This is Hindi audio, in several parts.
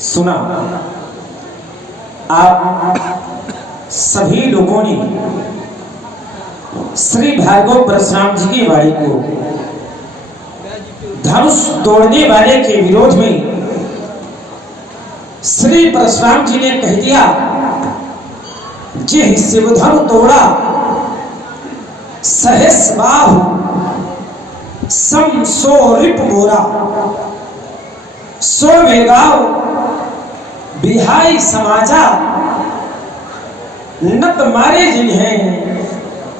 सुना। आप सभी लोगों ने श्री भार्गव परशुराम जी की वाणी को धनुष तोड़ने वाले के विरोध में श्री परशुराम जी ने कह दिया, जे शिवधनु तोड़ा सहस बाहु सम सो रिप मोरा, सो वेगाव बिहाई समाजा, नत मारे जी हैं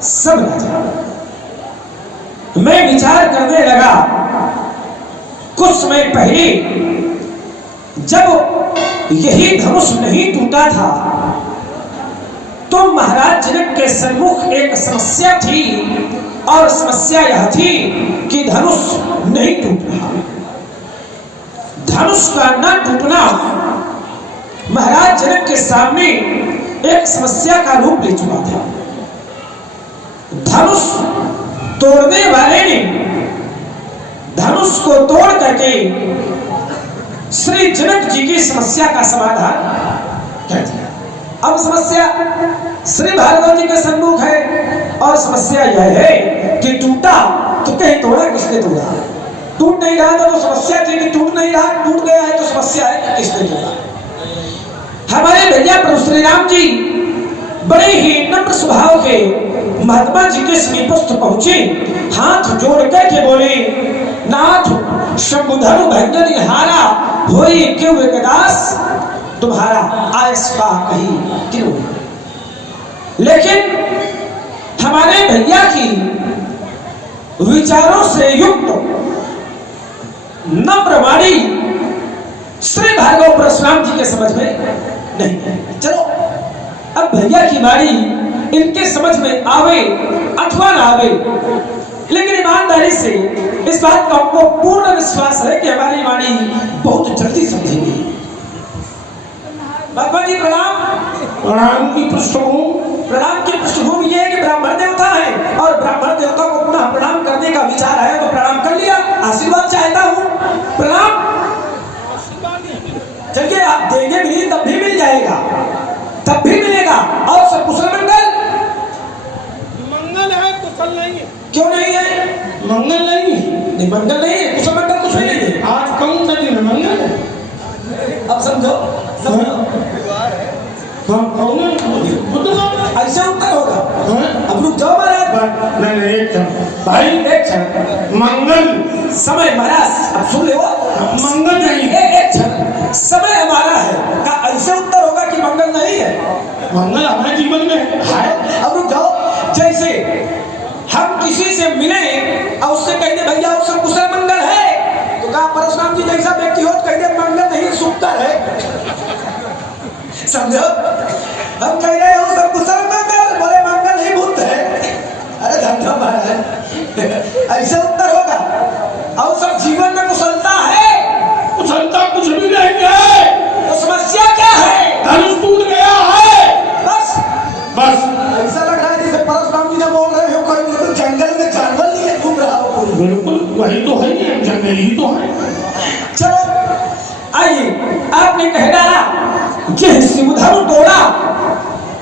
सब राजा। मैं विचार करने लगा, कुछ समय पहले जब यही धनुष नहीं टूटा था तो महाराज जनक के सम्मुख एक समस्या थी, और समस्या यह थी कि धनुष नहीं टूट रहा। धनुष का न टूटना महाराज जनक के सामने एक समस्या का रूप ले चुका था। धनुष तोड़ने वाले ने धनुष को तोड़ करके श्री जनक जी की समस्या का समाधान कर दिया। अब समस्या श्री भार्गव जी के सम्मुख है, और समस्या यह है कि टूटा तो कहीं तोड़ा किसने तोड़ा। टूट नहीं रहा था तो समस्या थी कि टूट नहीं रहा, टूट गया है तो समस्या है कि किसने तोड़ा। हमारे भैया प्रभु श्री राम जी बड़े ही नम्र स्वभाव के महात्मा जी के समीपस्थ पहुंचे, हाथ जोड़ करके बोले, नाथ शंभुधनु भंजन हारा होई क्यों एकदास, तुम्हारा आयस पा कहीं क्यों। लेकिन हमारे भैया की विचारों से युक्त नम्र वाणी श्री भार्गव परशुराम जी के समझ में नहीं है। चलो अब भैया की वाणी इनके समझ में आवे अथवा ना आवे, लेकिन ईमानदारी से इस बात का हमको पूर्ण विश्वास है कि हमारी वाणी बहुत जल्दी समझेंगे। बाबा जी प्रणाम। प्रणाम की पृष्ठभूमि, प्रणाम की पृष्ठभूमि ये है कि ब्राह्मण देवता है, और ब्राह्मण देवता को पुनः प्रणाम करने का विचार है तो प्रणाम कर लिया, आशीर्वाद चाहता हूँ। प्रणाम। चलिए आप देंगे भी तब भी मिल जाएगा, तब भी मिलेगा। और सब कुशल मंगल? मंगल है, कुशल नहीं है। क्यों नहीं है? मंगल नहीं है। नहीं मंगल नहीं है, कुशल मंगल कुछ भी नहीं है। आज कौन सा दिन है? मंगल है। अब समझो ऐसा उत्तर होगा। अब रुक जाओ महाराज। नहीं एक भाई, एक क्षण मंगल समय महाराज, अब सुन ले वो मंगल नहीं है। एक क्षण समय हमारा है, का ऐसे उत्तर होगा कि मंगल नहीं है। मंगल हमारे जीवन में है। अब रुक जाओ, जैसे हम किसी से मिले और उससे कह दे भैया वो सब कुशल मंगल है, तो कहा परशुराम जी जैसा व्यक्ति हो तो कह दे मंगल नहीं सुखकर है। समझो, हम कह रहे हो सब कुशल मंगल, बोले मंगल ही बुद्ध है। अरे धन्यवाद है, ऐसे उत्तर होगा। और सब जीवन में कुशलता है? कुशलता कुछ भी नहीं है। तो समस्या क्या है? धनुष टूट गया है, बस बस। ऐसा लग रहा है जैसे परशुराम जी ने बोल रहे हो कोई बिल्कुल जंगल में जानवर लिए घूम रहा हो। बिल्कुल वही तो है, जंगल ही तो है। चलो आइए, आपने कह डाला कि शिवधनु तोड़ा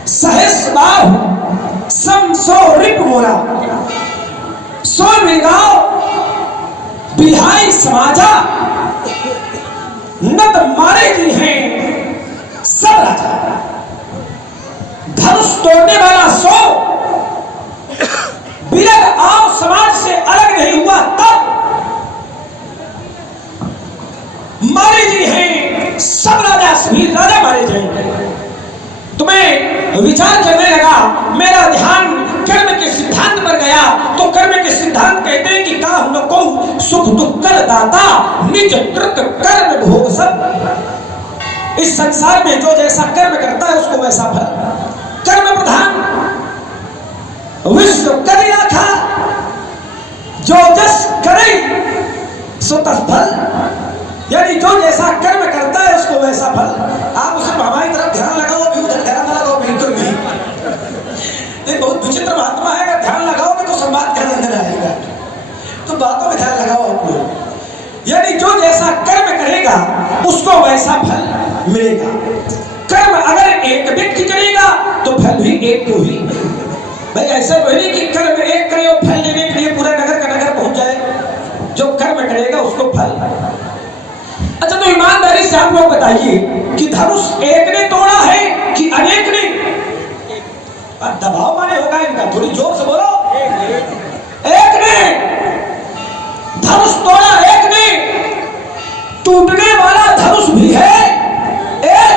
सहस बाहु सम सो रिप मोरा, सो वेगाव बिहाई समाजा, नत मारे जी हैं सब राजा। धनुष तोड़ने वाला सो बिलग आओ समाज से अलग नहीं हुआ तब मारे जी हैं सब राजा, सभी राजा मारे जाएंगे। तुम्हें विचार करने लगा, मेरा ध्यान कर्म के सिद्धांत पर गया, तो कर्म के सिद्धांत कहते हैं कि का न को सुख दुख कर दाता निज कृत कर्म भोग सब। इस संसार में जो जैसा कर्म करता है उसको वैसा फल। कर्म प्रधान विश्व कर राखा, जो जस करे सो तस फल। यानी जो जैसा कर्म करता है उसको वैसा फल। आप उसे हमारी तरफ ध्यान लगाओ, अभी उधर ध्यान ना लगाओ, बिल्कुल नहीं। ये बहुत विचित्र महात्मा है, अगर ध्यान लगाओगे तो संवाद का अंदर आएगा, तो बातों में ध्यान लगाओ आप लोग। यानी जो जैसा कर्म करेगा उसको वैसा फल। मिलेगा। कर्म अगर एक व्यक्ति करेगा तो फल भी एक को ही। भाई ऐसा नहीं कि कर्म एक करे और फल लेने के लिए पूरा नगर का नगर पहुंच जाए। जो कर्म करेगा उसको फल। अच्छा, तो ईमानदारी से आप लोग बताइए कि धनुष एक ने तोड़ा है कि अनेक ने? दबाव माने होगा इनका, थोड़ी जोर से बोलो। एक ने धनुष तोड़ा, एक ने। टूटने वाला धनुष भी है, एक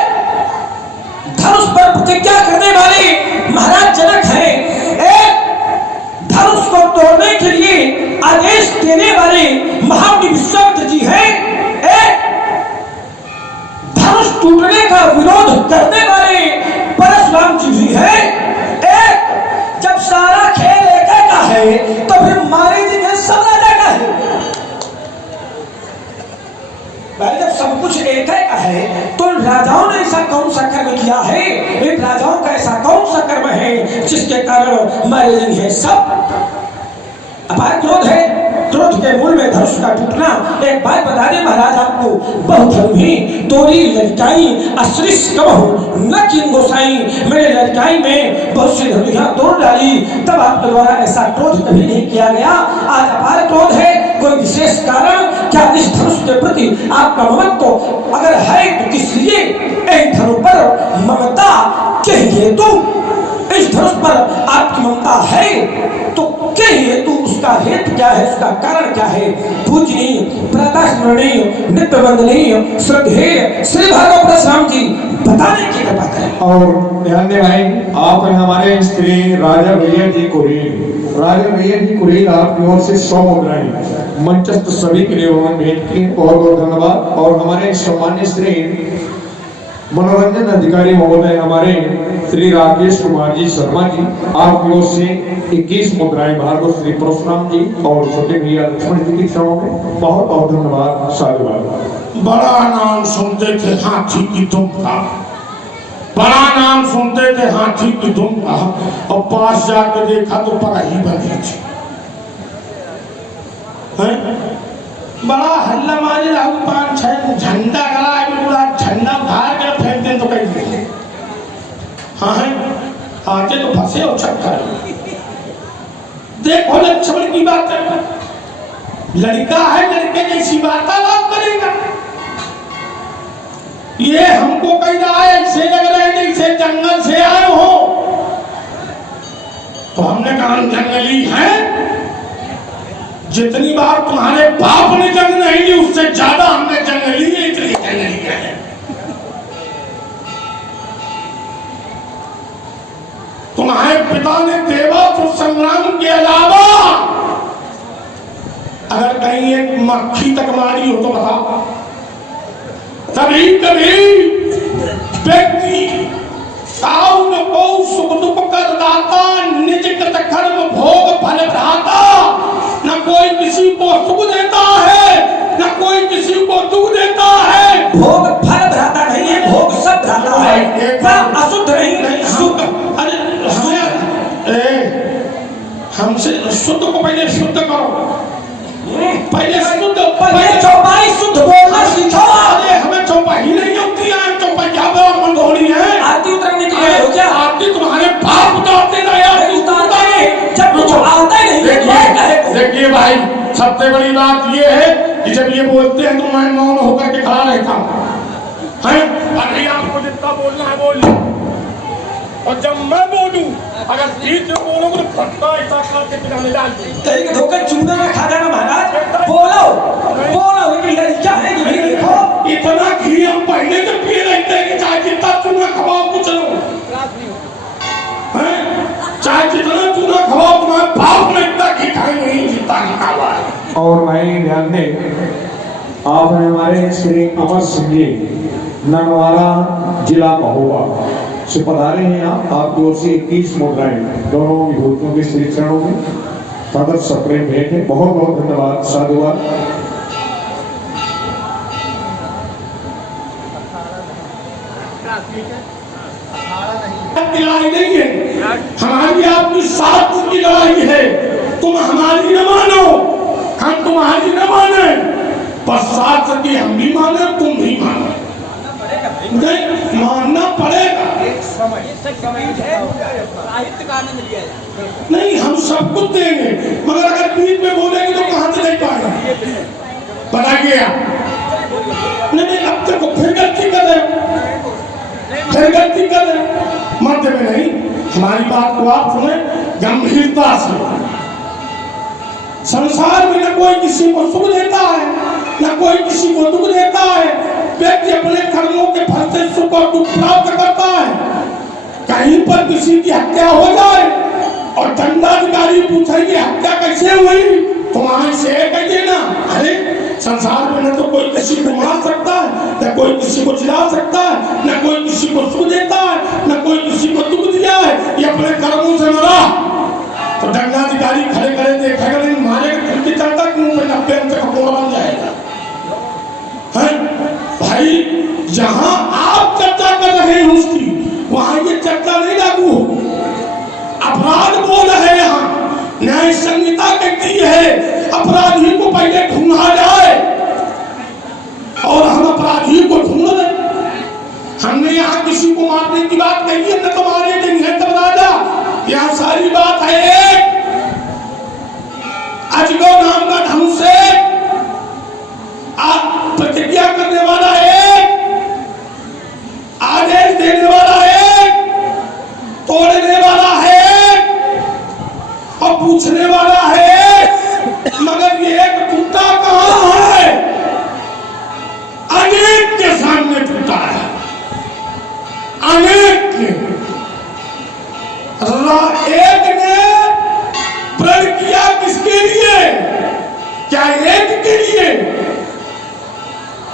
धनुष पर प्रतिज्ञा करने वाले महाराज जनक हैं, एक धनुष को तोड़ने के लिए आदेश देने वाले महामुनि विश्वामित्र जी हैं, एक धनुष टूटने का विरोध करने वाले परशुराम जी भी हैं, एक जब सारा खेल एक का है तो फिर मारे जी में सब राजा का है। भाई जब सब कुछ एक का है तो राजाओं ने ऐसा कौन सा कर्म किया है, इन राजाओं का ऐसा कौन सा कर्म है जिसके कारण मारे जी है सब? अपार क्रोध है, क्रोध के मूल में धनुष का टूटना। एक बात बता दें महाराज आपको, बहुधर्मी तोरी लड़काई अश्रिश कबहू न किन गोसाई, मेरे लड़काई में बहुत सी धनुषियां तोड़ डाली, तब आपके द्वारा ऐसा क्रोध कभी नहीं किया गया। आज अपार क्रोध है, कोई विशेष कारण क्या इस धनुष के प्रति आपका ममत्व अगर है तो किस लिए? एक धनुष पर ममता के हेतु, इस धनुष पर आपकी ममता है तो के हेतु, उसका हेतु क्या है, उसका कारण क्या है? पूजनीय, प्रातःस्मरणीय, नित्य वंदनीय, श्रद्धेय श्री भागवत परशुराम जी बताने की कृपा करें। और ध्यान दें भाई, आप हमारे स्त्री राजा भैया जी कुरेल आपकी ओर से 100 मुद्राएं मंचस्थ सभी के लिए उन्होंने भेंट की, बहुत बहुत धन्यवाद। और हमारे सम्मान्य श्री मनोरंजन अधिकारी महोदय हमारे श्री राकेश कुमार जी शर्मा जी, आपकी ओर से 21 मुद्राएं भागवत श्री परशुराम जी और छोटे भैया लक्ष्मण जी की चरणों में बहुत बहुत धन्यवाद, साधुवाद। बड़ा नाम सुनते थे हाथी की दुम का, बड़ा नाम सुनते थे हाथी की दुम का, और पास जाकर देखा तो पड़ा ही बनी थी। बड़ा हल्ला मारे लागू, 5-6 झंडा गला पूरा झंडा उठा के फेंक दे तो कहीं हाँ है आते तो फंसे और छक्कर। देखो लक्ष्मण की बात करना, लड़का है, लड़के जैसी वार्तालाप करेगा। ये हमको कह रहा है ऐसे लग रहा है जैसे जंगल से आए हो, तो हमने कहा जंगली है। जितनी बार तुम्हारे बाप ने जंग नहीं ली उससे ज्यादा हमने जंग ली है, इतनी जंगली है। तुम्हारे पिता ने देवासुर संग्राम के अलावा अगर कहीं एक मक्खी तक मारी हो तो बताओ। कभी कभी व्यक्ति काउ न को सुख दुख कर दाता, निज कृत कर्म भोग फल भ्राता। न कोई किसी को सुख देता है, न कोई किसी को दुख देता है। भोग फल भ्राता नहीं है, भोग सब भ्राता है, अशुद्ध नहीं शुद्ध। अरे हमसे शुद्ध को पहले शुद्ध करो, पहले शुद्ध, पहले चौपाई शुद्ध बोलना सीखो। अरे हमें चौपाई नहीं होती है, चौपाइया ब्राह्मण थोड़ी है। आरती उतरने की है क्या? आरती तुम्हारे बाप उतारते ना यार, उतारता है जब कुछ आता ही नहीं। देखिए भाई, सबसे बड़ी बात ये है कि जब ये बोलते हैं तो मैं मौन होकर के खड़ा रहता हूँ। अरे आपको जितना बोलना है बोल लो, और जब मैं बोलूं अगर ठीक से बोलोगे तो फटका ऐसा खा के पिटाने डाल दूंगा। धोकर चूना में खा जाना महाराज। बोलो बोलो, लेकिन लड़का है कि नहीं? देखो इतना घी हम पहले तो पिए रहते हैं कि चाहे जितना चूना खवाओ कुछ लो, चाहे जितना चूना खवाओ, तुम्हारे बाप ने इतना घी खाई नहीं जितना घी खावा है। और भाई ध्यान दें, आप हमारे श्री अमर सिंह जी ननवारा जिला महोबा से पधारे हैं। आपकी ओर से 21 मुद्राएं दोनों विभूतियों के श्री चरणों में सादर सप्रेम भेंट है, बहुत बहुत धन्यवाद, साधुवाद। लड़ाई नहीं है, हमारी आपकी साथ की लड़ाई है। तुम हमारी न मानो, हम तुम्हारी न माने, पर साथ की हम भी माने, तुम भी मानो। साहित्य का आनंद लिया जाए। नहीं, हम सब कुछ देंगे, मगर अगर बीच में बोलेंगे तो कहां से नहीं पाएगा? बताइए आप। नहीं, अब तक फिर गलती कर रहे, मध्य में नहीं। हमारी बात को आप सुने गंभीरता से। संसार में न कोई किसी को सुख देता है, न कोई किसी को दुख देता है। व्यक्ति अपने कर्मों के फल से सुख और दुख प्राप्त करता है। कहीं पर किसी की हत्या हो जाए और दंडाधिकारी पूछे कि हत्या कैसे हुई, तो वहां से कह देना, अरे संसार में न तो कोई किसी को मार सकता है, न कोई किसी को जिला सकता है, न कोई किसी को सुख देता है, न कोई किसी को दुख दिया है, ये अपने कर्मों से मरा। तो दंडाधिकारी खड़े खड़े देखेगा, नहीं मारेगा, फिर भी चलता कि मुंह पे 90 अंक का कोड़ा बन जाएगा। भाई, जहां आप चर्चा कर रहे हैं उसकी, वहां ये चर्चा नहीं लागू हो। अपराध बोल है, यहाँ न्याय संहिता कहती है अपराधी को पहले ढूंढा जाए, और हम अपराधी को ढूंढ रहे। हमने यहाँ किसी को मारने की बात कही है, न तो मारे नहीं है तब राजा। यहाँ सारी बात है एक, अजगौ नाम का ढंग से प्रतिज्ञा करने वाला एक, आदेश देने वाला एक, तोड़ने वाला है और पूछने वाला है, मगर ये एक टूटा कहां है? अनेक के सामने टूटा है, अनेक के। एक ने प्रण किया किसके लिए? क्या एक के लिए?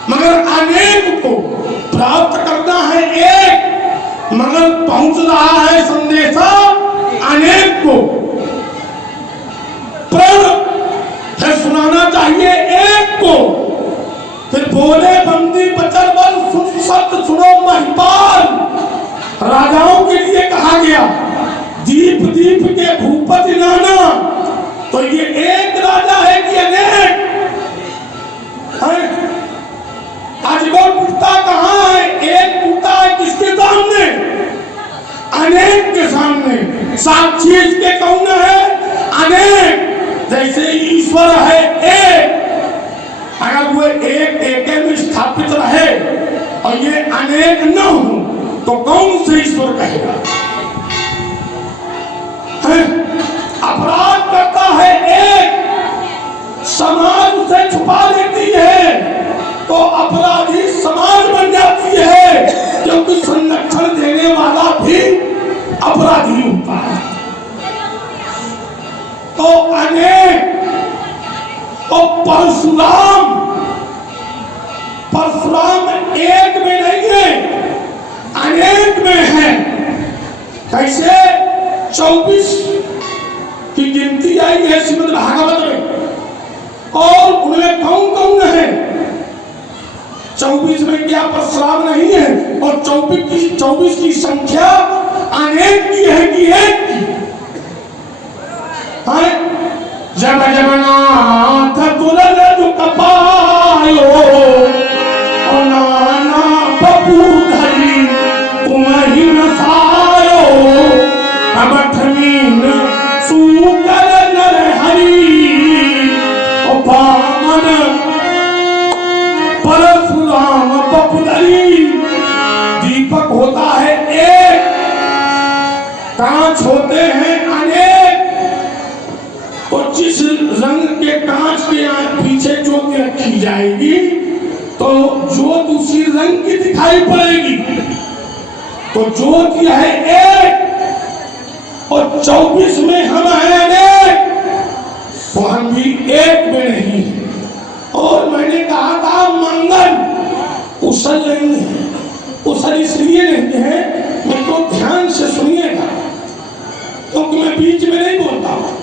मगर अनेक को प्राप्त करना है एक, मगर पहुंच रहा है संदेशा अनेक को। प्रण है सुनाना चाहिए एक को। फिर बोले बंदी बचर बल सत्य सुनो महिपाल। राजाओं के लिए कहा गया दीप दीप के भूपति नाना। तो ये एक राजा है कि अनेक है? अजगर टूटा कहां है? एक टूटा है किसके सामने? अनेक के सामने। साक्षी इसके कौन है? अनेक। जैसे ईश्वर है एक, अगर वो एक में स्थापित रहे और ये अनेक न हो तो कौन से ईश्वर कहेगा? अपराध करता है एक, समाज उसे छुपा देती है तो अपराधी समाज बन जाती है, क्योंकि संरक्षण देने वाला भी अपराधी होता है। तो अनेक और परशुराम एक में नहीं है, अनेक में है। कैसे? 24 की गिनती आई है श्रीमद् भागवत में, और उनमें कौन कौन है? 24 में क्या परशुराम नहीं है? और 24 की संख्या अनेक की है कि एक की? जब जगन्नाथ दुर्लभ कपायो और नाना बपू धरी तुम्हि नसायो। अब थमीन सूकर नर हरि और बामन परशुराम बपुधरी। दीपक होता है एक, कांच होते हैं अनेक। तो जिस रंग के कांच के पीछे ज्योति रखी जाएगी तो ज्योति उसी रंग की दिखाई पड़ेगी। तो ज्योति है एक और 24 में हम हैं अनेक, तो हम भी एक में नहीं है। और मैंने कहा था मंगल उसल नहीं है। उसल इसलिए नहीं है, मैं तो ध्यान से सुनिएगा क्योंकि मैं बीच में नहीं बोलता हूं।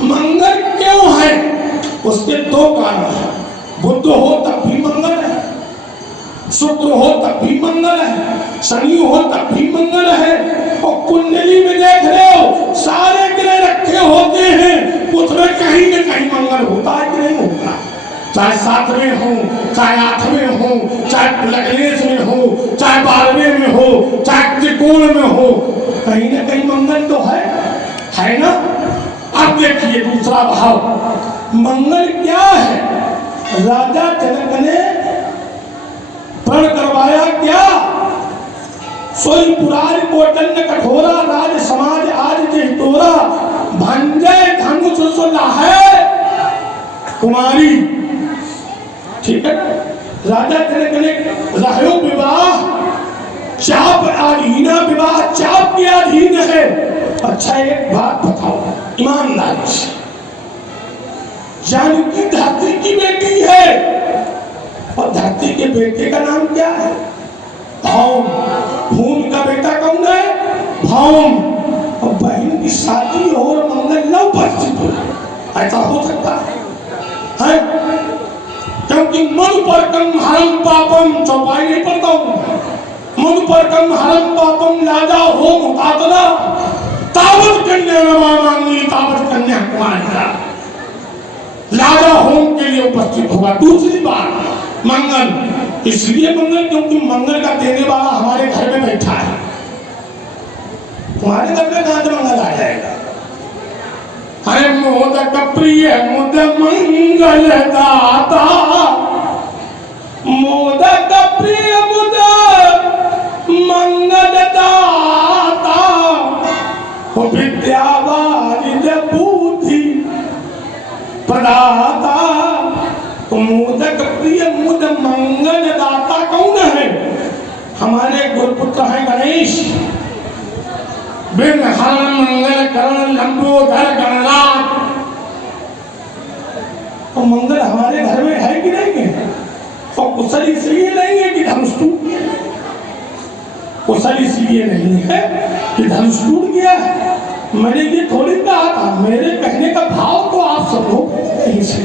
मंगल क्यों है? उसके 2 कारण है। बुध हो तब भी मंगल है, शुक्र हो तब भी मंगल है, शनि हो तब भी मंगल है। और कुंडली में देख रहे हो सारे ग्रह रखे होते हैं, उसमें कहीं न कहीं मंगल होता है कि नहीं होता? चाहे 7वें हो, चाहे 8वें हो, चाहे लग्नेश में हो, चाहे 12वें में हो, चाहे कहीं ना कहीं मंगल तो है ना। अब देखिए दूसरा भाव, मंगल क्या है? राजा जनक ने प्रण करवाया क्या? सोई पुराण को दंड कठोरा, राज समाज आज के तोरा, भंजय धनुष सुला है कुमारी। ठीक है, राजा जनक ने रहो विवाह चाप अधीन, विवाह चाप के अधीन है। अच्छा एक बात बताओ ईमानदारी से, जानकी धरती की बेटी है और धरती के बेटे का नाम क्या है? भौम। भूमि का बेटा कौन है? भौम। और बहन की शादी और मंगल न उपस्थित हो, ऐसा हो सकता है? क्योंकि मन पर कम हरम पापम, चौपाई नहीं पढ़ता हूं, मन पर कम हरम पापम लाजा हो मुतातना, तावत कन्या रमा मांगी तावत कन्या कुमारिका। लाजा होम के लिए उपस्थित होगा। दूसरी बात मंगल, इसलिए मंगल क्योंकि मंगल का देने वाला हमारे घर में बैठा है। तुम्हारे घर में कहां से मंगल आ जाएगा? अरे मोदक प्रिय मुद मंगल दाता, मोदक प्रिय मुद मंगल दाता, विद्यावारिद बुद्धि प्रदाता। मोदक प्रिय मुद मंगल दाता कौन है? हमारे गुरुपुत्र हैं गणेश। बिन हरण मंगल करण लंबोदर गणनाथ। तो मंगल हमारे घर में है कि नहीं है? और कुशल इसलिए नहीं है कि धनुष टूट गया, कुशल इसलिए नहीं है कि धनुष टूट गया है। मैंने ये थोड़ी कहा था, मेरे कहने का भाव तो आप समझोगे नहीं, से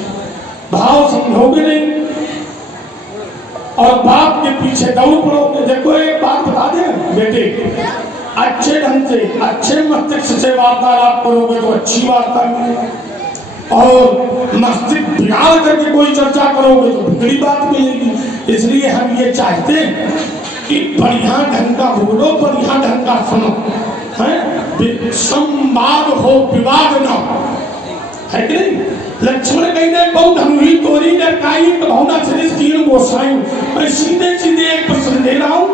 भाव समझोगे नहीं और बाप के पीछे दौड़ पड़ोगे। देखो एक बात बता दें बेटे, अच्छे ढंग से अच्छे मस्तिष्क से वार्तालाप करोगे तो अच्छी वार्ता मिलेगी और मस्तिष्क बिगाड़ करके कोई चर्चा करोगे तो बिगड़ी बात मिलेगी। इसलिए हम ये चाहते हैं कि बढ़िया ढंग का बोलो, बढ़िया ढंग का सुनो, है संवाद हो, विवाद न हो, है कि नहीं? लक्ष्मण कहने बहुत धनुही तोरी ने काई भावना से तीन गोसाई। मैं सीधे सीधे एक प्रश्न दे रहा हूं,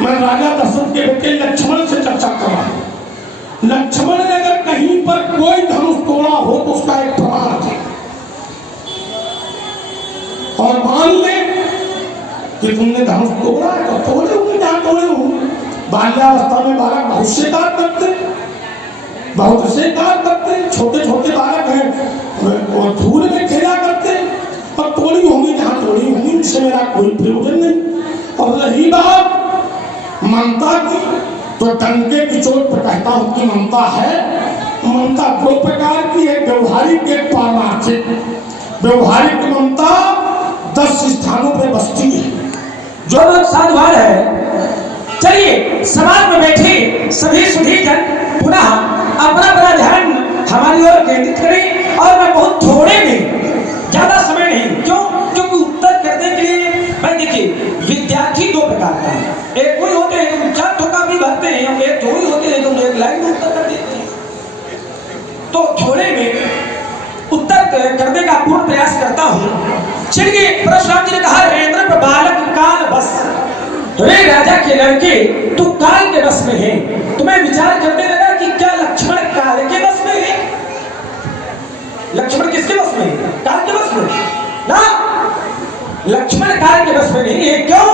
मैं राजा दशरथ के बेटे लक्ष्मण से चर्चा कर रहा हूं। लक्ष्मण ने अगर कहीं पर कोई धनुष तोड़ा हो तो उसका एक प्रमाण है, और मान ले कि तुमने धनुष तोड़ा है तो तोड़े होंगे जहां तोड़े होंगे। बाल्यावस्था में बालक बहुत से कार्य करते, बहुत से कार्य करते, छोटे छोटे बालक हैं और धूल में खेला करते और तोड़ी होंगी जहां तोड़ी होंगी, इससे मेरा कोई प्रयोजन नहीं। और रही बात ममता की, तो डंके की चोट पर कहता हूं कि ममता है। ममता दो प्रकार की है, व्यवहारिक एक पारमार्थिक। व्यवहारिक ममता 10 स्थानों पर बसती है। जो लोग साधुवान है, चलिए समाज में बैठे सभी सुधी जन पुनः अपना अपना ध्यान हमारी ओर केंद्रित करें और मैं बहुत थोड़े में, ज्यादा समय नहीं, क्यों? क्योंकि उत्तर करने के लिए भाई देखिए विद्यार्थी दो प्रकार का है, एक वही होते हैं चार ठोका भी भरते हैं, एक दो ही होते हैं तो एक लाइन में उत्तर कर देते हैं। तो थोड़े में उत्तर करने का पूर्ण प्रयास करता हूं। चलिए परशुराम जी ने कहा, नरेंद्र बालक काल बस, रे राजा के लड़के तू काल के बस में है। तुम्हें विचार करने लगा कि क्या लक्ष्मण काल के बस में है? लक्ष्मण किसके बस में है? काल के बस में ना, लक्ष्मण काल के बस में नहीं है। क्यों?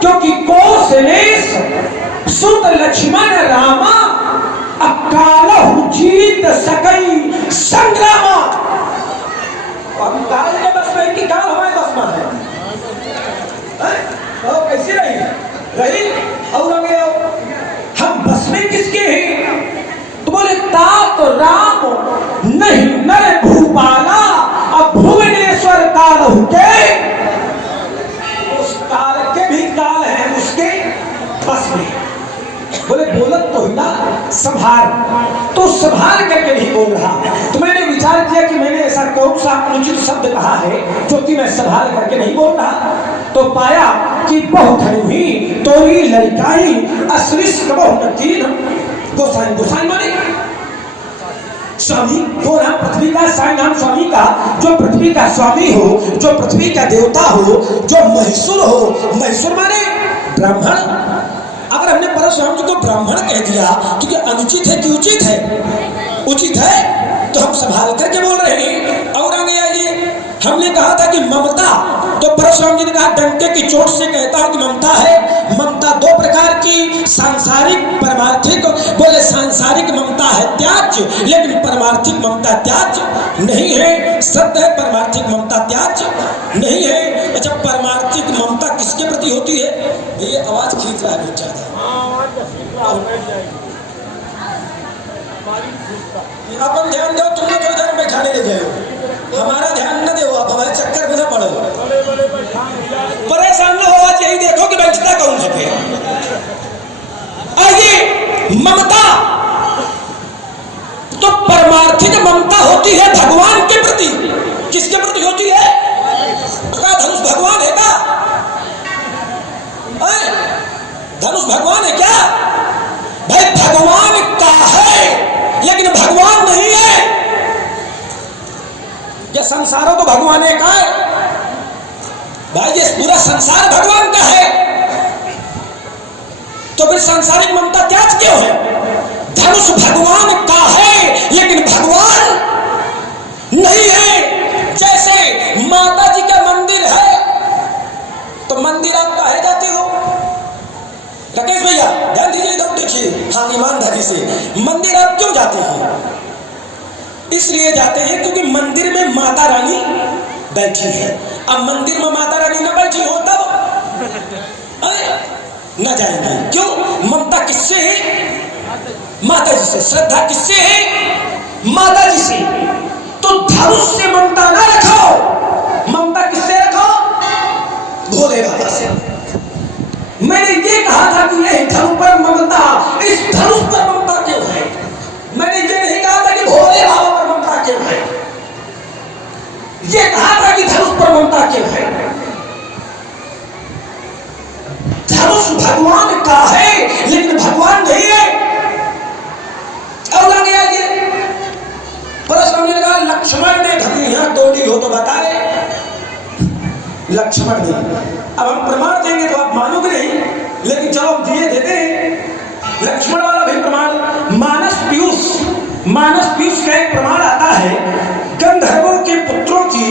क्योंकि कौशलेश सुत लक्ष्मण रामा अकाल जीत सकई संग्रामा। अब काल के बस में कि काल हमारे बस में है? तो कैसी रही और आगे हम बस में किसके हैं? तो बोले तात राम नहीं नर भूपाला, अब भुवनेश्वर काल के, उस काल के भी काल है उसके बस में। बोले बोलत तो ही ना संभाल, तो संभाल करके नहीं बोल रहा। तो मैंने विचार किया कि मैंने ऐसा कौन सा अनुचित शब्द कहा है जो कि मैं संभाल करके नहीं बोल रहा। तो पाया कि बहुत हुई तोरी लड़काई अश्लिष्ट बहु नकीन, गोसाई, गोसाई माने स्वामी, वो नाम पृथ्वी का, साई नाम स्वामी का, जो पृथ्वी का स्वामी हो, जो पृथ्वी का देवता हो, जो महिषुर हो। महिषुर माने ब्राह्मण। अगर हमने परशुराम जी को ब्राह्मण कह दिया तो क्या अनुचित है कि उचित है? उचित है, तो हम संभाल करके बोल रहे हैं। और आगे आइए, हमने कहा था कि ममता, तो परशुराम जी ने कहा डंके की चोट से कहता हूं कि ममता है। ममता दो प्रकार की, सांसारिक परमार्थिक। बोले सांसारिक ममता है त्याज्य, लेकिन परमार्थिक ममता त्याज्य नहीं है। सत्य है, परमार्थिक ममता त्याज्य नहीं है। अच्छा, परमार्थिक ममता किसके प्रति होती है? ये आवाज खींच रहा है बहुत ज्यादा। अपन ध्यान दो, तुम लोग इधर बैठाने ले जाओ, हमारा ध्यान न दो, आप हमारे चक्कर में न पड़ो। परेशान न हो, आज यही देखो कि बैठता कौन है फिर। आइए, ममता तो परमार्थिक ममता होती है भगवान के प्रति। किसके प्रति होती है? क्या धनुष भगवान है क्या? धनुष भगवान है क्या? भाई भगवान का है, लेकिन भगवान नहीं है। ये संसारों तो भगवान का है भाई, ये पूरा संसार भगवान का है। तो फिर सांसारिक ममता त्याज क्यों है? धनुष भगवान का है, लेकिन भगवान नहीं है। जैसे माता जी का मंदिर है, तो मंदिर आप काहे जाते हो? राकेश भैया ध्यान दीजिए, इधर देखिए, हाँ ईमानदारी से, मंदिर आप क्यों जाते हैं? इसलिए जाते हैं क्योंकि मंदिर में माता रानी बैठी है। अब मंदिर में माता रानी न बैठी हो तब न जाएंगे। क्यों? ममता किससे है? माता जी से। श्रद्धा किससे है? माता जी से। तो धनुष से ममता ना रखो, ममता किससे रखो? भोले बाबा से। मैंने ये कहा था कि यह धनुष पर ममता, इस धनुष पर ममता क्यों है? मैंने ये नहीं कहा था कि भोले बाबा पर ममता क्यों है। ये कहा था कि धनुष पर ममता क्यों है। धनुष भगवान का है, लेकिन भगवान नहीं है। और आगे आइए, परशुराम ने कहा लक्ष्मण ने धनुषा तोड़ी हो तो बताए। लक्ष्मण ने, अब हम प्रमाण देंगे तो आप मानोगे नहीं, लेकिन चलो हम दिए देते हैं। लक्ष्मण वाला भी प्रमाण, मानस पीयूष का एक प्रमाण आता है। गंधर्वों के पुत्रों की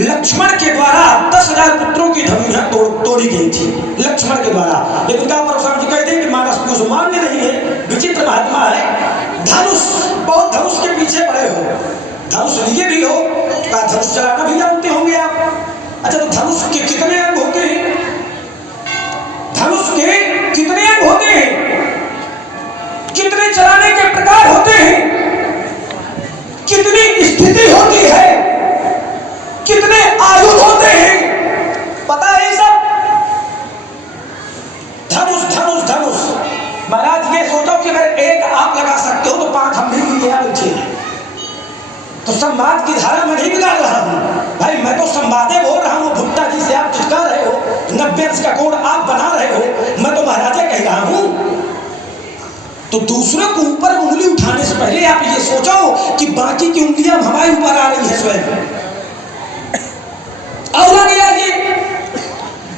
लक्ष्मण के द्वारा 10,000 पुत्रों की धनुषा तोड़ी गई थी लक्ष्मण के द्वारा। लेकिन क्या परशुराम जी कहते हैं कि मानस पीयूष मान्य नहीं है, विचित्र महात्मा है। धनुष, बहुत धनुष के पीछे पड़े हो, धनुष लिए भी हो, धनुष चलाना भी जानते होंगे आप। अच्छा, तो धनुष के कितने अंग होते हैं? धनुष के कितने अंग होते हैं? कितने चलाने के प्रकार होते हैं? कितनी स्थिति होती है? कितने आयुध होते हैं? पता है सब? धनुष धनुष धनुष। महाराज ये सोचो कि अगर एक आप लगा सकते हो तो 5 हम भी लिया बच्चे। तो संवाद की धारा में नहीं बिगाड़ रहा हूं भाई, मैं तो संवादे बोल रहा हूं। भुट्टा जी से आप चिपका रहे हो, 90 अंश का कोड आप बना रहे हो, मैं तो महाराजा कह रहा हूं। तो दूसरे को ऊपर उंगली उठाने से पहले आप ये सोचो कि बाकी की उंगलियां हमारे ऊपर आ रही है स्वयं। और आगे आइए,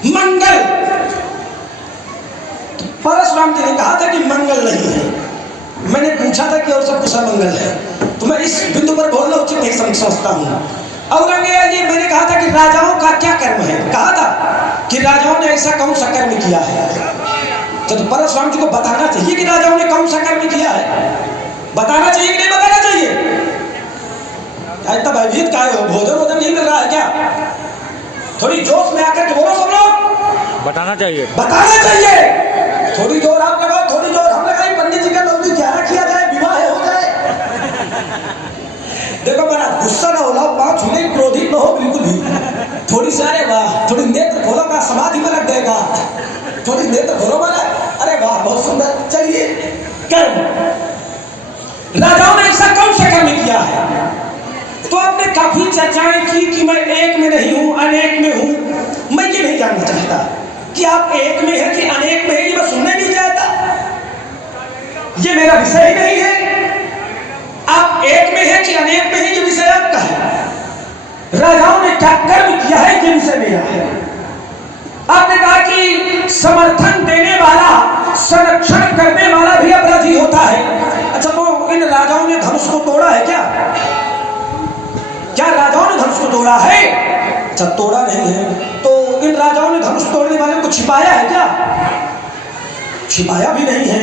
मंगल। तो परशुराम जी ने कहा था कि मंगल नहीं है। मैंने पूछा था कि और सब कुशल मंगल है, तो मैं इस बिंदु पर बोलना उचित नहीं समझता हूं। और आगे आइए, मैंने कहा था कि राजाओं का क्या कर्म है। कहा था कि राजाओं ने ऐसा कौन सा कर्म किया है। तो परशुराम जी को बताना चाहिए कि राजाओं ने कौन सा कर्म किया है। बताना चाहिए कि नहीं बताना चाहिए? इतना भयभीत काहे हो? भोजन नहीं मिल रहा है क्या? थोड़ी जोश में आकर के बोलो सब लोग। बताना चाहिए, बताना चाहिए। थोड़ी जोर आप लगाओ, थोड़ी जोर हम लगाए। पंडित जी का नौकरी क्या किया जाए, विवाह हो जाए। देखो बड़ा गुस्सा ना हो, पाँव छूने क्रोधित न हो बिल्कुल भी। थोड़ी सारे वाह, थोड़ी नेत्र खोलो का समाधि में लग जाएगा। थोड़ी नेत्र खोलो वाला, अरे वाह बहुत सुंदर। चलिए, कर्म। राजाओं ने ऐसा कौन सा कर्म किया है? तो आपने काफी चर्चाएं की कि मैं एक में नहीं हूं, अनेक में हूं। मैं ये नहीं जानना चाहता कि आप एक में है कि अनेक में है, ये मैं सुनना नहीं चाहता। ये मेरा विषय ही नहीं है। आप एक में है कि अनेक में है, ये विषय आपका है। राजाओं ने क्या कर्म किया है, ये विषय मेरा है। आपने कहा कि समर्थन देने वाला, संरक्षण करने वाला भी अपराधी होता है। अच्छा, तो इन राजाओं ने धनुष को तोड़ा है क्या? क्या राजाओं ने धनुष को तोड़ा है? अच्छा, तोड़ा नहीं है। तो इन राजाओं ने धनुष तोड़ने वाले को छिपाया है क्या? छिपाया भी नहीं है।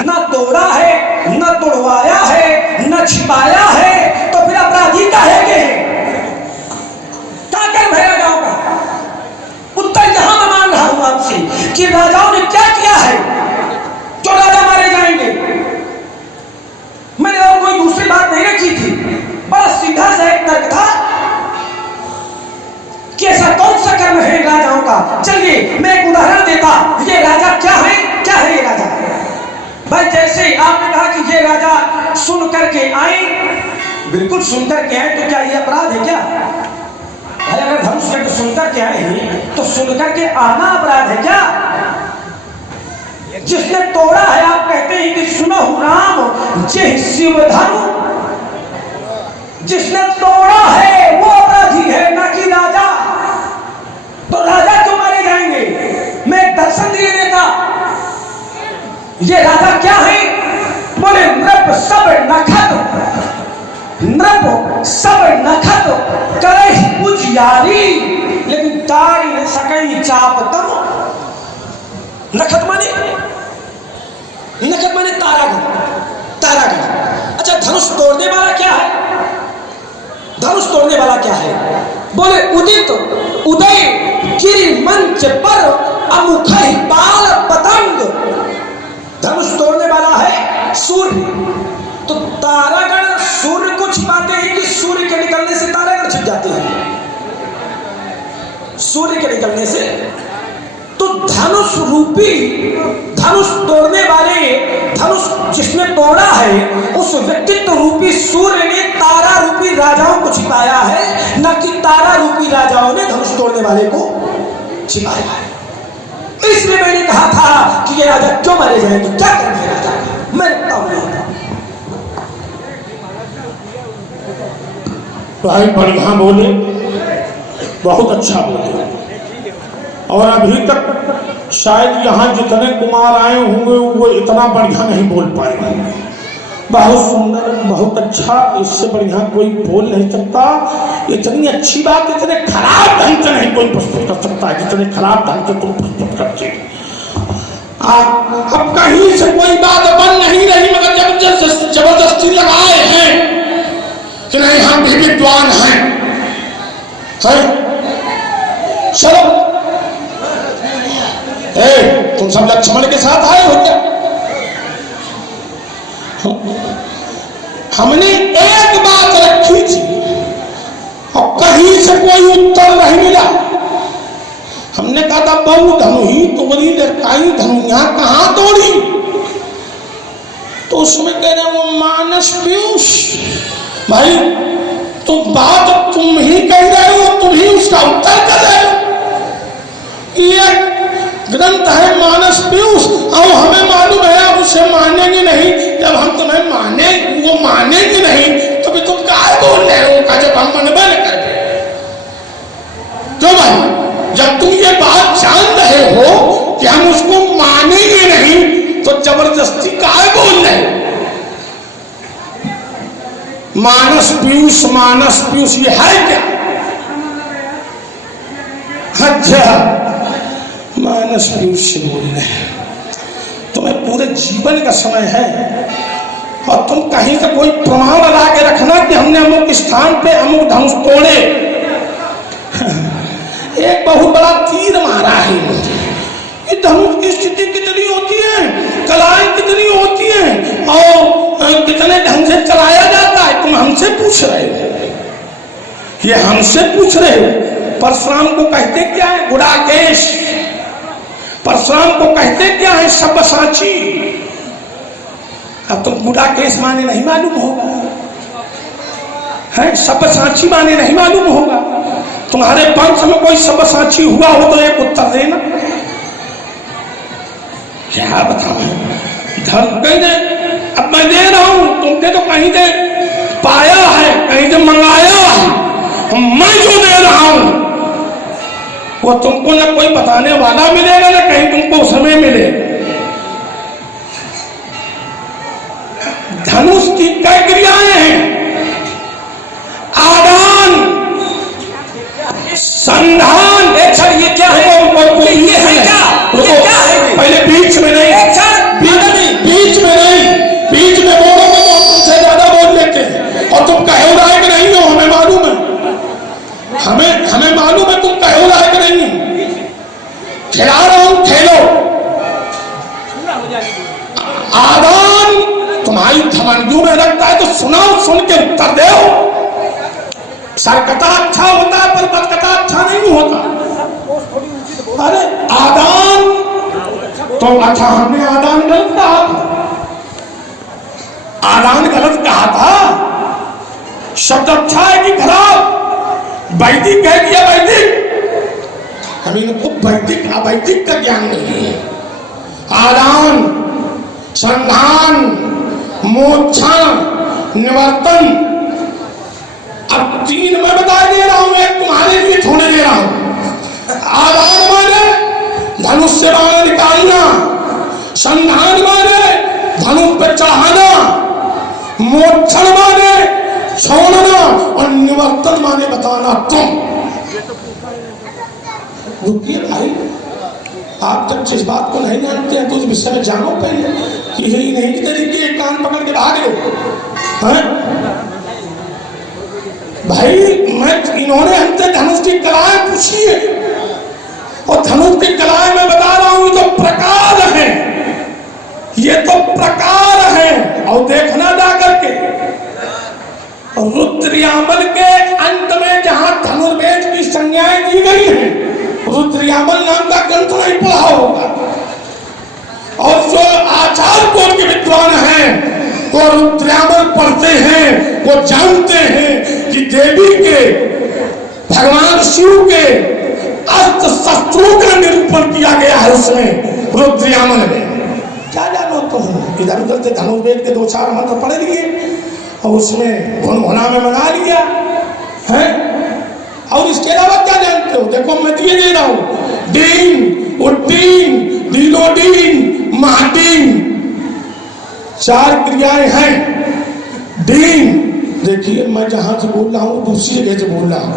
न तोड़ा है, न तोड़वाया है, न छिपाया है, तो फिर अपराधी काहे के हैं? क्या कर्म है राजाओं का? उत्तर यहां मैं मांग रहा हूं आपसे कि राजाओं ने क्या किया है जो राजा मारे जाएंगे। मैंने और कोई दूसरी बात नहीं रखी थी, बड़ा सीधा सा एक तर्क था कि ऐसा कौन सा कर्म है राजाओं का। चलिए मैं एक उदाहरण देता। ये राजा क्या है? क्या है ये राजा? भाई, जैसे आपने कहा कि ये राजा सुन करके आए, बिल्कुल सुन करके आए, तो क्या ये अपराध है क्या? भाई, अगर धनुष यज्ञ सुनकर के आए हैं तो सुनकर के आना अपराध है क्या? जिसने तोड़ा है, आप कहते हैं कि सुनो राम जय शिव धनु, जिसने तोड़ा है वो अपराधी है, ना कि राजा। तो राजा क्यों मारे जाएंगे? मैं दर्शन दिए देता। ये राजा क्या है? बोले नृप सब नखत, नृप सब नखत करे उजियारी, लेकिन तारी न सकई चापतम। नखत माने तारागण, तारागण। अच्छा, धनुष तोड़ने वाला क्या है? धनुष तोड़ने वाला क्या है? बोले उदित उदय गिरि मंच पर अमुख बाल पतंग। धनुष तोड़ने वाला है सूर्य। तो तारागण सूर्य को छिपाते हैं कि सूर्य के निकलने से तारागण छिप जाते हैं? सूर्य के निकलने से। तो धनुष रूपी, धनुष तोड़ने वाले, धनुष जिसने तोड़ा है उस व्यक्तित्व रूपी सूर्य ने तारा रूपी राजाओं को छिपाया है, न कि तारा रूपी राजाओं ने धनुष तोड़ने वाले को छिपाया है। इसलिए मैंने कहा था कि ये राजा क्यों मारे जाएंगे, क्या करेंगे राजा का? मैं रुकता हूं। भाई बढ़िया बोले, बहुत अच्छा बोले। और अभी तक शायद यहाँ जितने कुमार आए होंगे वो इतना बढ़िया नहीं बोल पाए होंगे। बहुत सुंदर, बहुत अच्छा, इससे बढ़िया कोई बोल नहीं सकता। इतनी अच्छी बात इतने खराब ढंग से नहीं कोई प्रस्तुत कर सकता जितने खराब ढंग से तुम प्रस्तुत करते। अब कहीं से कोई बात बन नहीं रही, मगर जबरदस्ती लगाए हैं कि नहीं हम भी विद्वान हैं। चलो, तुम सब लक्ष्मण के साथ आए हो क्या? हमने एक बात रखी थी और कहीं से कोई उत्तर नहीं मिला। हमने कहा था बहु धनु ही तोड़ी, लड़काई धनु यहाँ कहाँ तोड़ी? तो उसमें कह रहे वो मानस पीयूष। भाई, तुम बात तुम ही कह रहे हो, तुम ही उसका उत्तर कर रहे हो। ये ग्रंथ है मानस पीयूष, और हमें मालूम है आप उसे मानेंगे नहीं। जब हम तुम्हें वो मानेंगे नहीं तो भी तुम क्या बोल रहे हो का जब हम मन बन कर गए। तो भाई, जब तुम ये बात जान रहे हो कि हम उसको मानेंगे नहीं तो जबरदस्ती क्या बोल रहे हो? मानस पीयूष ये है क्या? अच्छा, मानस पीयूष से बोल रहे हैं। तुम्हें पूरे जीवन का समय है और तुम कहीं से कोई प्रमाण लगा के रखना कि हमने अमुक स्थान पे अमुक धनुष तोड़े। एक बहुत बड़ा तीर मारा है मुझे। ये धनुष की स्थिति कितनी होती है, कलाएं कितनी होती हैं और कितने ढंग से चलाया जाता है, तुम हमसे पूछ रहे हो। ये हमसे पूछ रहे हो। परशुराम को कहते क्या है? गुड़ाकेश। परशुराम को कहते क्या है? सब्यसाची। अब तुम गुड़ाकेश माने नहीं मालूम होगा, है सब्यसाची माने नहीं मालूम होगा। तुम्हारे वंश में कोई सब्यसाची हुआ हो तो एक उत्तर देना। क्या बताऊं, कहीं से अब मैं दे रहा हूं, तुमने तो कहीं से पाया है, कहीं से मंगाया है, मैं जो दे रहा हूं वो तुमको ना कोई बताने वाला मिलेगा ना कहीं तुमको समय मिले। धनुष की कई क्रियाएं हैं, आदान, संधान। ये क्या है? ये है क्या? ये क्या है? पहले बीच में नहीं, बीच में नहीं, बीच में बोलोगे तो हम तुमसे ज्यादा बोल लेते हैं और तुम कहे लायक नहीं हो, हमें मालूम है, हमें मालूम है तुम कहे लायक नहीं हो। खिला रहा हूं, खेलो। आदान तुम्हारी धमनियों में रखता है तो सुनाओ, सुन के उत्तर दो। सरकता अच्छा होता है पर बदकता अच्छा नहीं होता। अरे आदान तो अच्छा, हमने आदान गलत कहा था, आदान गलत कहा था। शब्द अच्छा है कि खराब? वैदिक कह दिया, वैदिक। हमें इनको वैदिक अवैदिक का ज्ञान नहीं है। आदान, संधान, मोक्षा, निवर्तन। अब 3 मैं बता दे रहा हूं, एक तुम्हारे लिए थोड़े दे रहा हूं। आदान माने धनुष से बाण निकालना, संधान माने धनुष पे चढ़ाना, मोक्षण माने छोड़ना और निवर्तन माने बताना। तुम रुकिए भाई, आप जब जिस बात को नहीं जानते हैं तो उस विषय में जानो पहले कि यही नहीं कि तरीके कान पकड़ के भाग लो। भाई इन्होंने हमसे धनुष की कलाएं पूछी है और धनुष की कलाएं मैं बता रहा हूं, ये तो प्रकार है, ये तो प्रकार है। और देखना जा करके रुद्रयामल के अंत में जहां धनुर्वेद की संज्ञाएं दी गई हैं, रुद्रयामल नाम का ग्रंथ नहीं पढ़ा होगा। और जो आचार्य कोट के विद्वान हैं वो रुद्रयामल पढ़ते हैं, वो जानते हैं कि देवी के, भगवान शिव के अस्त्र शस्त्रों का निरूपण किया गया है उसमें, रुद्रयामल में। क्या जानो तुम, इधर उधर से धनुर्वेद के 2-4 मंत्र पढ़ लिए और उसमें घुनघुना में बना लिया है। और इसके अलावा क्या जानते हो? देखो मैं ये दे रहा हूं, दीन, उद्दीन, दीनोदीन, महादीन, 4 क्रियाएं हैं। दीन, देखिए मैं जहां से बोल रहा हूं दूसरी जगह से बोल रहा हूं।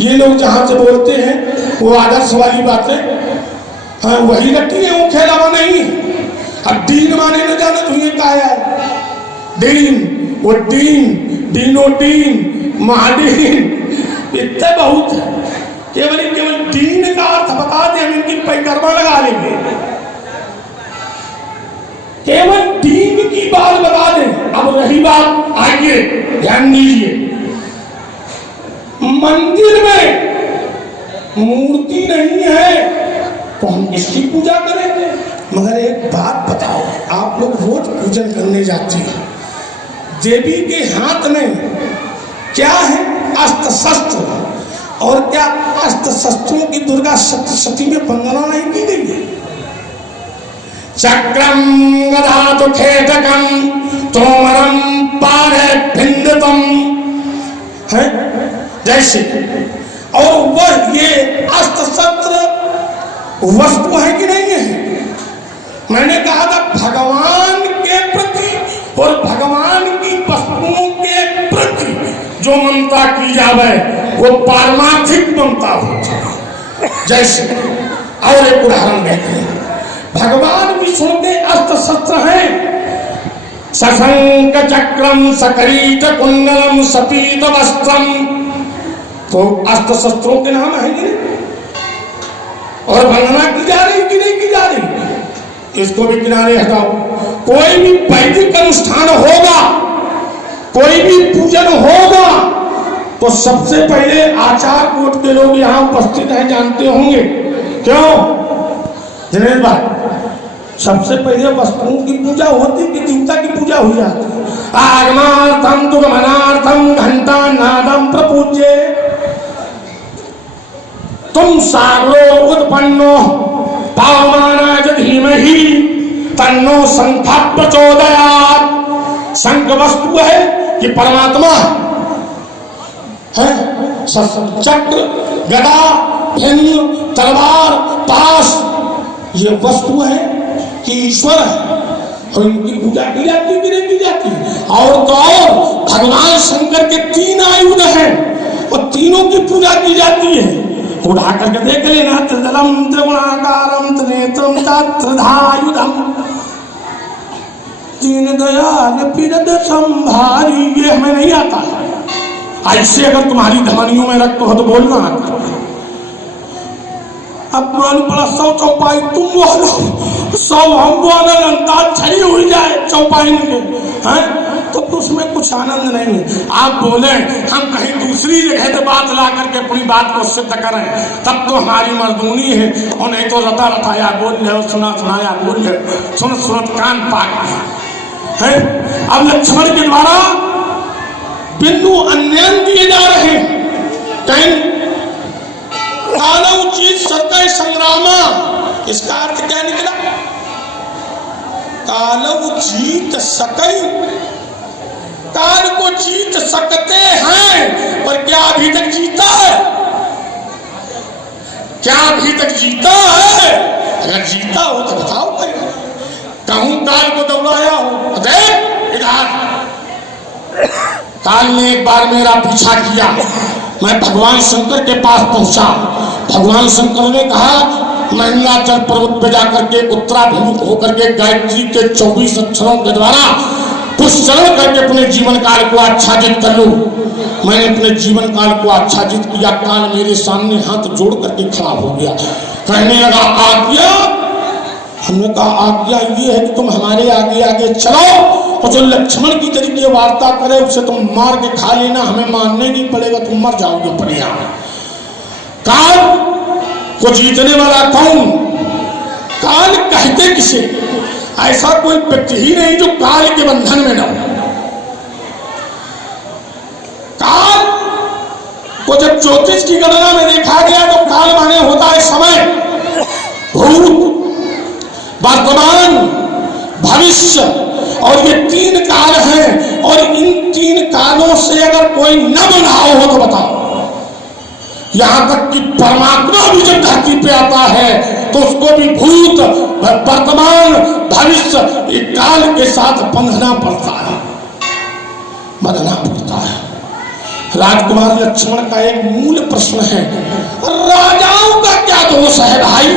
ये लोग जहां से बोलते हैं वो आदर्श वाली बातें हाँ वही रखी है, वो खेलावा नहीं। अब दीन माने न जाने तो ये क्या है? दीन, उद्दीन, दीनोदीन, महादीन, इतने बहुत है। केवल दीन का अर्थ बता दे, हम इनकी परिक्रमा लगा लेंगे। केवल दीन की बात बता दे। अब रही बात, आइए ध्यान दीजिए, मंदिर में मूर्ति नहीं है तो हम इसकी पूजा करेंगे। मगर एक बात बताओ, आप लोग रोज पूजन करने जाते हैं, देवी के हाथ में क्या है? अस्त्र शस्त्र। और क्या अस्त्र शस्त्रों की दुर्गा सप्तशती में वंदना नहीं की गई है? चक्रम गदा खेटकम तोमरम पारे भिंदतम है जैसे। और वह ये अस्त्र शस्त्र वस्तु है कि नहीं है? मैंने कहा था भगवान के प्रति और भगवान की वस्तुओं के प्रति जो ममता की जावे वो पारमार्थिक ममता होती है। जैसे और एक उदाहरण देते हैं, भगवान विष्णु के अस्त्र शस्त्र हैं सशंक चक्रम सकरीट कुंडलम सपीत वस्त्रम। तो अस्त्र शस्त्रों के नाम है ये। और वंदना की जा रही कि नहीं की जा रही? इसको भी किनारे हटाओ। कोई भी वैदिक अनुष्ठान होगा, कोई भी पूजन होगा तो सबसे पहले आचार कोट के लोग यहाँ उपस्थित हैं, जानते होंगे क्यों जनेश भाई? सबसे पहले वस्तुओं की पूजा होती कि देवता की पूजा हो जाती? आगमार्थम तुगमनार्थम घंटा नादम प्रपूज्य तुम सागरो उत्पन्नो पावमानाय धीमहि तन्नो शंख प्रचोदयात्। शंख वस्तु है कि परमात्मा है, चक्र, गदा, भिन्न, तलवार, पास, ये वस्तु है कि ईश्वर है और इनकी पूजा की जाती कि नहीं की जाती। और तो और भगवान शंकर के 3 आयुध हैं और तीनों की पूजा की जाती है। उठा करके देख लेना, त्रिदलम त्रिगुणाकारम त्रिनेत्रम त्रिधायुधम दीन दयाल पिरद संभारी। ये हमें नहीं आता है। ऐसे अगर तुम्हारी धमनियों में रक्त हो तो बोलना आता। अब मालूम पड़ा 100 चौपाई तुम बोलो, 100 हम बोले, अंदाज छड़ी हुई जाए चौपाई के, हैं तो उसमें कुछ आनंद नहीं है। आप बोले हम कहीं दूसरी जगह से बात ला करके अपनी बात को सिद्ध करें, तब तो हमारी मर्दूनी है। और नहीं तो रता रताया बोल रहे, सुना सुनाया बोल रहे, सुन सुनत कान पाक है। अब लक्ष्मण के द्वारा बिंदु अन्यन दिए जा रहे हैं। कालोचित सत्य संग्रामा, इसका अर्थ क्या निकला? कालोचित सकई, काल को जीत सकते हैं, पर क्या अभी तक जीता है? क्या अभी तक जीता है? अगर जीता हो तो बताओ, कहूं काल को दौड़ाया हो? देख इधर, काल ने एक बार मेरा पीछा किया, मैं भगवान शंकर के पास पहुंचा। भगवान शंकर ने कहा महिलाचल पर्वत पे जाकर के उत्तराभिमुख होकर के गायत्री के 24 अक्षरों के द्वारा पुष्चरण करके अपने जीवन काल को आच्छादित कर लो। मैंने अपने जीवन काल को आच्छादित किया। काल मेरे सामने हाथ जोड़ करके खड़ा हो गया, कहने लगा आज्ञा। हमने कहा आज्ञा ये है कि तुम हमारे आगे आगे चलो और जो लक्ष्मण की तरीके वार्ता करे उसे तुम मार के खा लेना, हमें मानने नहीं पड़ेगा, तुम मर जाओगे अपने आप। काल को जीतने वाला कौन? काल कहते किसे? ऐसा कोई व्यक्ति ही नहीं जो काल के बंधन में न हो। काल को जब ज्योतिष की गणना में देखा गया तो काल माने होता है समय, भूत, वर्तमान, भविष्य, और ये 3 काल हैं। और इन 3 कालों से अगर कोई न बंधा हो तो बताओ। यहां तक कि परमात्मा भी जब धरती पे आता है तो उसको भी भूत, वर्तमान, भविष्य, एक काल के साथ बंधना पड़ता है, बंधना पड़ता है। राजकुमार लक्ष्मण का एक मूल प्रश्न है, राजाओं का क्या दोष है भाई?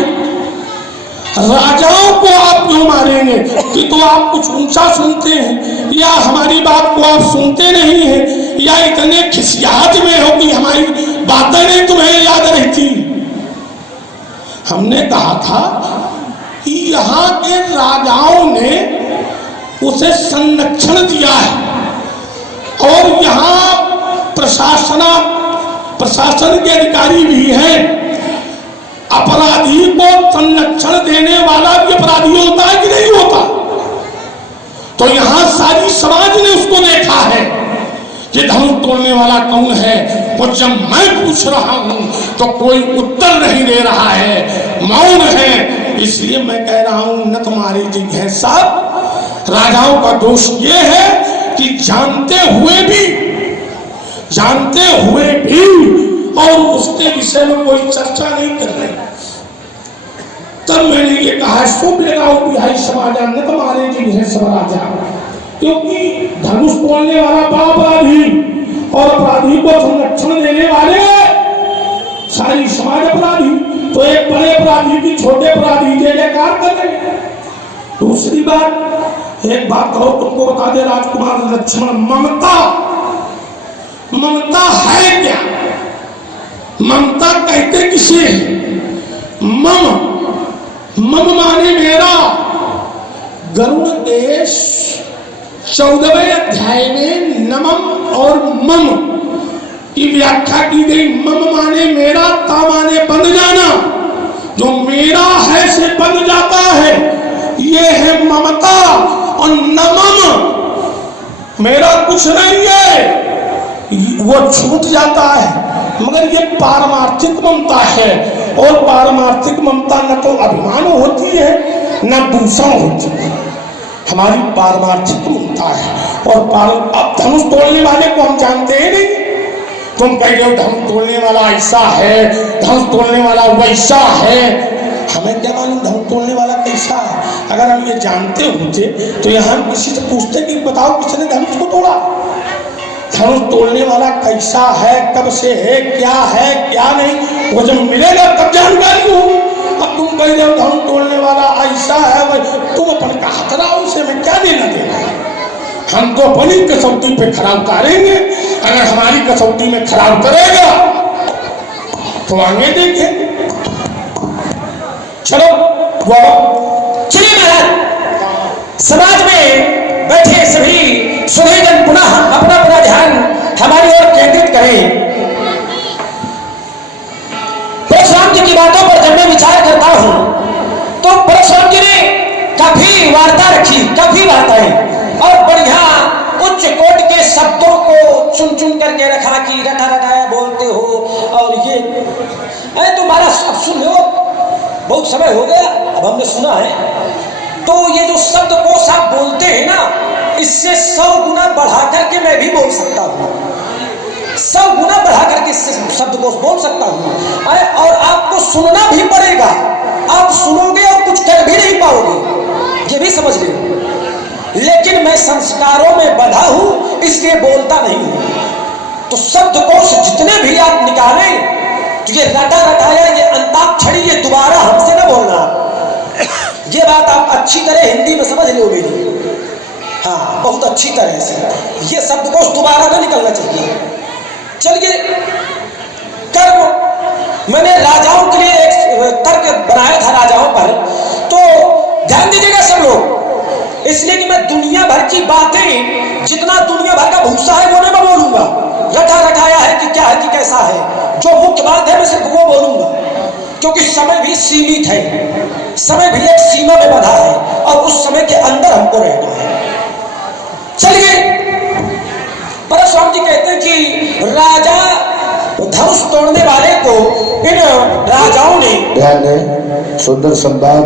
राजाओं को आप क्यों मारेंगे? कि तो आप कुछ ऊंचा सुनते हैं, या हमारी बात को आप सुनते नहीं हैं, या इतने खिसियात में हो कि हमारी बातें नहीं तुम्हें याद रहती। हमने कहा था कि यहाँ के राजाओं ने उसे संरक्षण दिया है और यहाँ प्रशासन के अधिकारी भी हैं। अपराधी को संरक्षण देने वाला भी अपराधी होता है कि नहीं होता? तो यहां सारी समाज ने उसको देखा है कि धनुष तोड़ने वाला कौन है। और जब मैं पूछ रहा हूं तो कोई उत्तर नहीं दे रहा है, मौन है। इसलिए मैं कह रहा हूं न तुम्हारी जिज्ञासा है साहब। राजाओं का दोष ये है कि जानते हुए भी और उसके विषय में कोई चर्चा नहीं कर रहे। तब मैंने ये कहा शुभ लगाओ बिहाई समाजा न तुम्हारे जी है सब राजा, क्योंकि धनुष तोड़ने वाला बड़ा अपराधी और अपराधी को संरक्षण देने वाले सारी समाज अपराधी। तो एक बड़े अपराधी की छोटे अपराधी जय जयकार कर रहे हैं। दूसरी बात, एक बात और तुमको बता दे राजकुमार लक्ष्मण, ममता है क्या? ममता कहते किसे? मम माने मेरा। गरुड़ के 14वें अध्याय में नमम और मम की व्याख्या की गई। मम माने मेरा, ता माने बंध जाना। जो मेरा है से बंध जाता है, ये है ममता। और नमम मेरा कुछ नहीं है, वो छूट जाता है। मगर ये पारमार्थिक ममता है, और पारमार्थिक ममता न तो अभिमान होती है न दूषण होती है, हमारी पारमार्थिक होता है। और अब धनुष तोड़ने वाले को हम जानते हैं नहीं। तुम कह रहे हो धनुष तोड़ने वाला ऐसा है, धनुष तोड़ने वाला वैसा है, हमें क्या मालूम धनुष तोड़ने वाला कैसा है? अगर हम ये जानते होते तो यहाँ हम किसी से पूछते कि बताओ किसने धनुष को तोड़ा, धनुष तोड़ने वाला कैसा है, कब से है, क्या नहीं, वो जब मिलेगा तब जानकारी होगी। अब तुम कह रहे हो धनुष तोड़ने वाला ऐसा है, भाई तुम अपन का खतरा उसे में क्या देना देना। हम तो अपनी कसौटी पे खरा उतारेंगे, अगर हमारी कसौटी में खरा उतरेगा तो आगे देखें। चलो चलिए महाराज, समाज में बैठे सभी सुधीजन पुनः अपना अपना ध्यान हमारी ओर केंद्रित करें। परशुराम जी की बातों पर जब मैं विचार करता हूं तो परशुराम जी ने काफी वार्ता रखी, काफी वार्ताएं और बढ़िया उच्च कोट के शब्दों को चुन चुन करके रखा कि रटा रटाया बोलते हो और ये तुम्हारा अब सुन लो, बहुत समय हो गया अब हमने सुना है। तो ये जो शब्द कोश आप बोलते हैं ना, इससे 100 गुना बढ़ा करके मैं भी बोल सकता हूँ, 100 गुना बढ़ा करके इससे शब्द कोश बोल सकता हूँ। अरे और आपको सुनना भी पड़ेगा, आप सुनोगे और कुछ कर भी नहीं पाओगे, ये भी समझ लो। लेकिन मैं संस्कारों में बंधा हूं इसलिए बोलता नहीं हूं। तो शब्द कोश जितने भी आप निकालें तो ये रटा रटाया, ये अंताक्षरी, ये दोबारा हमसे ना बोलना। ये बात आप अच्छी तरह हिंदी में समझ लो मेरी, हाँ बहुत अच्छी तरह से। ये शब्दकोश दोबारा ना निकलना चाहिए। चलिए, कर्म मैंने राजाओं के लिए एक तर्क बनाया था राजाओं पर, तो ध्यान दीजिएगा सब लोग, इसलिए कि मैं दुनिया भर की बातें, जितना दुनिया भर का भूसा है वो नहीं मैं बोलूंगा, रटा रटाया है कि क्या है कि कैसा है, जो मुख्य बात है मैं सिर्फ वो बोलूंगा, क्योंकि समय भी सीमित है, समय भी एक सीमा में बंधा है और उस समय के अंदर हमको रहना है। चलिए, परशुराम जी कहते हैं कि राजा धनुष तोड़ने वाले को इन राजाओं ने, ध्यान दें, सुंदर संवाद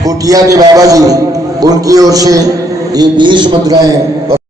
कुटिया के बाबा जी, उनकी ओर से ये 20 मुद्राएं